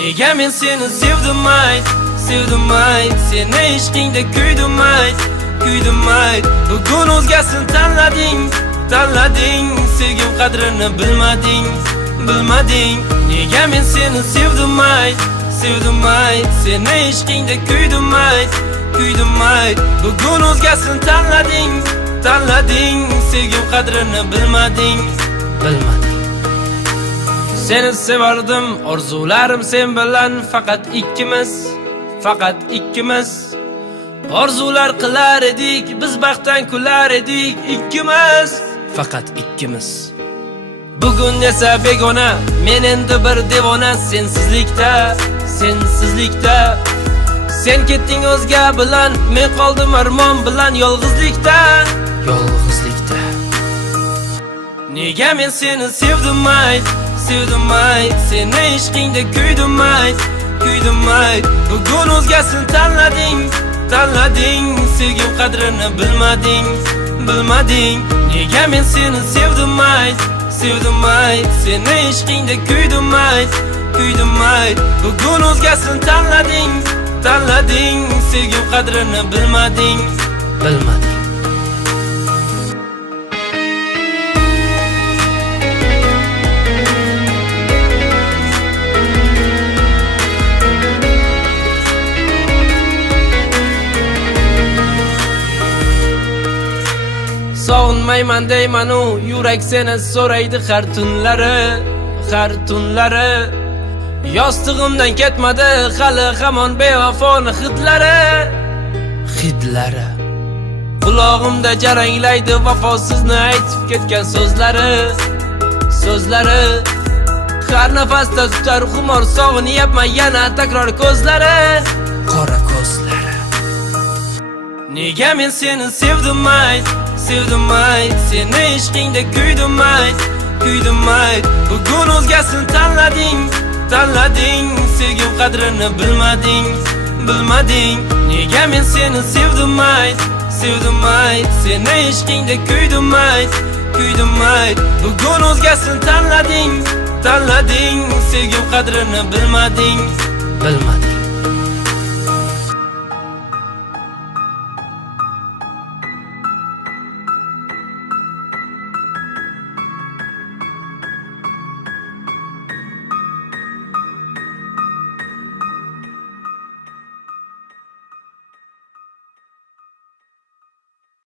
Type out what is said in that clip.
Nega men seni sevdim ayt, seni ishqingda kuydim ayt. Bugun o'zgasini tanlading, sevgim qadrini bilmading. Nega men seni sevdim ayt, seni ishqingda kuydim ayt. Bugun o'zgasini tanlading, sevgim qadrini bilmading. Seni sevardim, orzularim sen bilan faqat ikkimiz. Orzular qilar edik, biz baxtdan kular edik, faqat ikkimiz. Bugun esa begona, men endi bir devona sensizlikda. Sen ketding o'zga bilan, men qoldim armon bilan yolg'izlikda. Nega men seni sevdim ayt, seni ishqingda kuydim ayt. Bugun o'zgasini tanlading, sevgim qadrini bilmading. Nega men seni sevdim ayt, seni ishqingda kuydim ayt. Bugun o'zgasini tanlading, sevgim qadrini bilmading. Sog'inmayman deyman-u, yurak seni so'raydi har tunlari. Yostig'imdan ketmadi hali hamon bevafoni hidlari. Qulog'imda jaranglaydi vafosizni aytib ketgan so'zlari. Har nafasda tutar xumor, sog'inyapman yana takror ko'zlari. Qora ko'zlari. Nega men seni sevdim ayt, seni ishqingda kuydim ayt. Bugun o'zgasini tanlading, sevgim qadrini bilmading. Nega men seni sevdim ayt, seni ishqingda kuydim ayt. Bugun o'zgasini tanlading, sevgim qadrini bilmading.